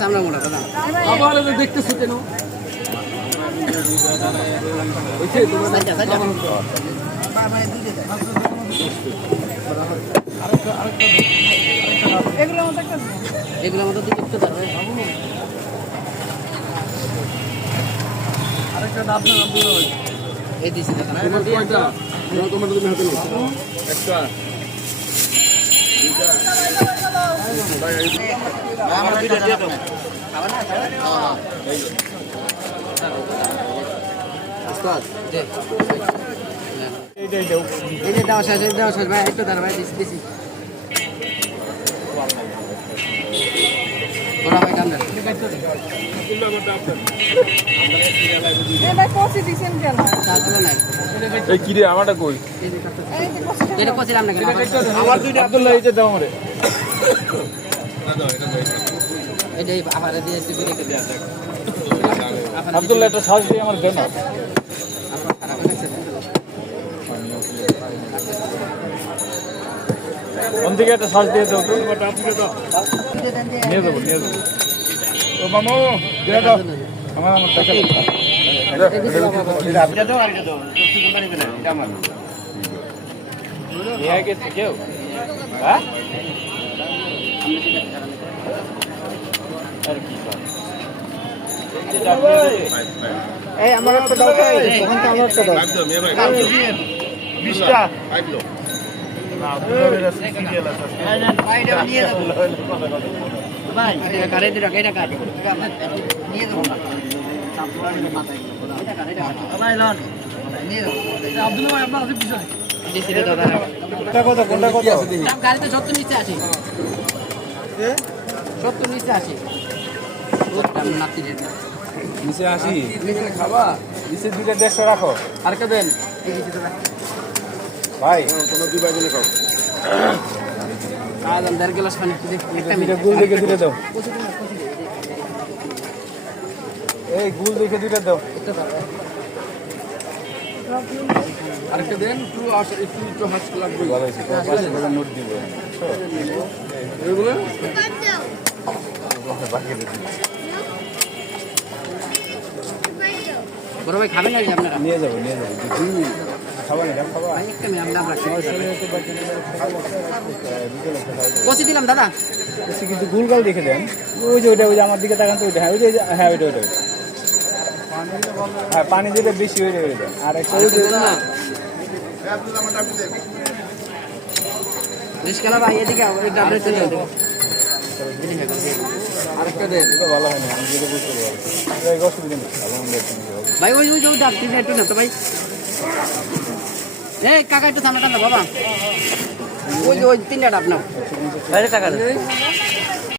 সামনে মোটা কথা আবার দেখতেছো কেন এগুলোর মতো দিকে একটু ধরবে আরেকটা ডাব না এই দিছি দেখা তোমার কয়টা তোমার তুমি হাতে নাও একটা আমরা দুইটা দিয়ে দাও খাবার না এই উস্তাদ দে এই যে দাও শেষ ভাই একটু দাঁড়া ভাই দিছি ওরা ভাই কাম দেন ভাই পৌঁছে দিছেন কেন চাগুলো নাই এই কি রে আমারটা কই এটা কইছিলাম না আমার দুইটা আব্দুল্লাহ এইটা দাও আমারে এই যে আবার দিয়ে একটু বিরে দিয়ে আব্দুল্লাহ এটা সাজ দিয়ে আমার দেন কোন দিকে একটা সাজ দিয়ে দাও তো আপনি দাও নিয়ে যাবো ও মামু দিয়ে দাও আমার টাকা এটা দাও আর এটা দাও তুই কোম্পানি দিলে এটা আমার নিয়ে গেছে কেউ হ্যাঁ আর কি এই আমার একটা দাও তখন তো আমার একটা দাও 20টা ভাই এটা কারে দিরা এটা কারে নিয়ে দাও ভাই লন নিয়ে দাও আব্দুল ভাই আপনার আছে পিছনে দিছি রে দাদা কোনটা কত দাম গাড়িতে 70 নিচে আছে এ 70 নিচে আছে দাম নাতি রে নিচে আসি নিচে খাবা নিচে দুইটা 150 রাখো আর কে দেন এই দিছি দাদা ভাই তোমরা দুই ভাই মিলে খাও আদাম 1.5 গ্লাস পানি একটা এটা গুল দেখে দিলে দাও এই গুল দেখে দিলে দাও আরেকটা দেন একটু হাস লাগবে ভালো হয়েছে 5 টাকা নোট দিব এগুলো বাকি দিচ্ছি বড় ভাই খাবেন না আপনারা নিয়ে যাবো দুই খাবার এটা খাবার একটা মিনিট আমরা রাখছি কষি দিলাম দাদা বেশি কিন্তু গুলগাল দেখে দেন ওই যে ওইটা আমার দিকে তাকান তো ওইটা হ্যাঁ ওই যে হ্যাঁ ওইটা হ্যাঁ পানি দিলে বেশি হয়ে যাবে আর একটা ওই যে রিস্কালা ভাই এদিকে ওই ডাবলে চলে যাও আরেকটা দেন এটা ভালো হয় না আমি যেটা বুঝতে পারছি এই অসুবিধা নেই ভাই ওই ডাব তিনটা একটু না তো ভাই এই কাকা একটু সামনে টানটা বাবা ওই তিনটা ডাব নাও টাকা